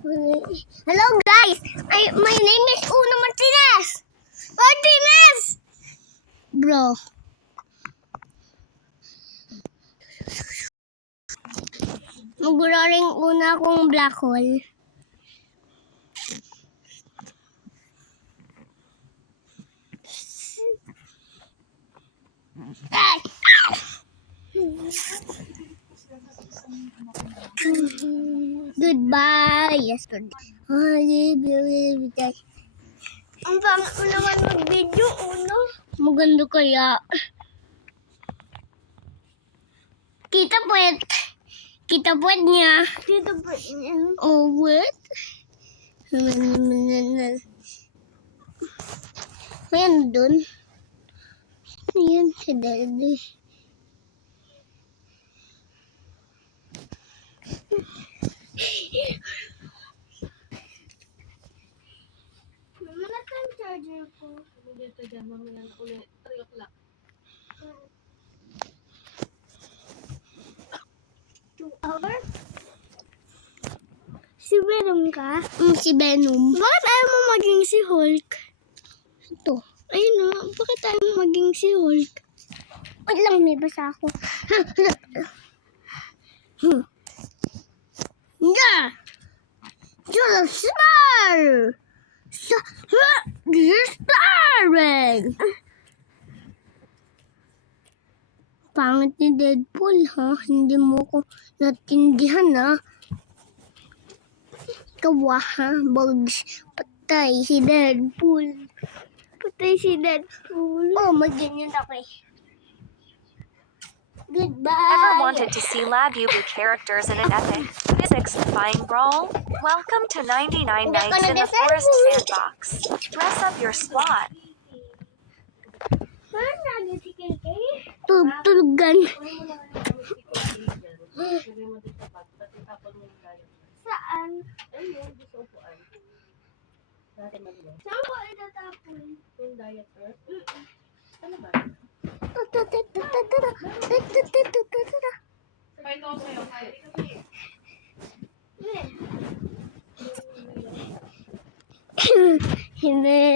Hello guys, my name is Uno Martinez. Martinez! Bro. Mag-roaring una akong black hole. Goodbye. Yesterday. Ang pangit ko naman mag-video, Uno. Maganda kaya. Kita puwet niya. Oh, what? Ayan dun. Ayan si Daddy. Mama, nasaan ang charger ko? Dito dyan, mamaya na ulit. 3 o'clock. 2 hours? Si Venom ka? Si Venom. Bakit ayaw mo maging si Hulk? Ito. Ayun o, bakit ayaw mo maging si Hulk? Wait lang, may basa ako. Yeah! You're a star! You're starring! Pangit ni Deadpool, ha? Hindi mo ko natindihan, ha? Kawa, ha? Bugs. Patay si Deadpool. Patay si Deadpool. Oh, mag-ganyan ako eh. Goodbye! Ever wanted to see LabUB characters in an epic, physics-defying brawl? Welcome to 99 Nights in the Forest Sandbox. Dress up your squad. Tulog-tulugan. Saan? Saan ko itatapon? Yung diet earth? Ano ba? Sabay ko sa'yo. Hindi.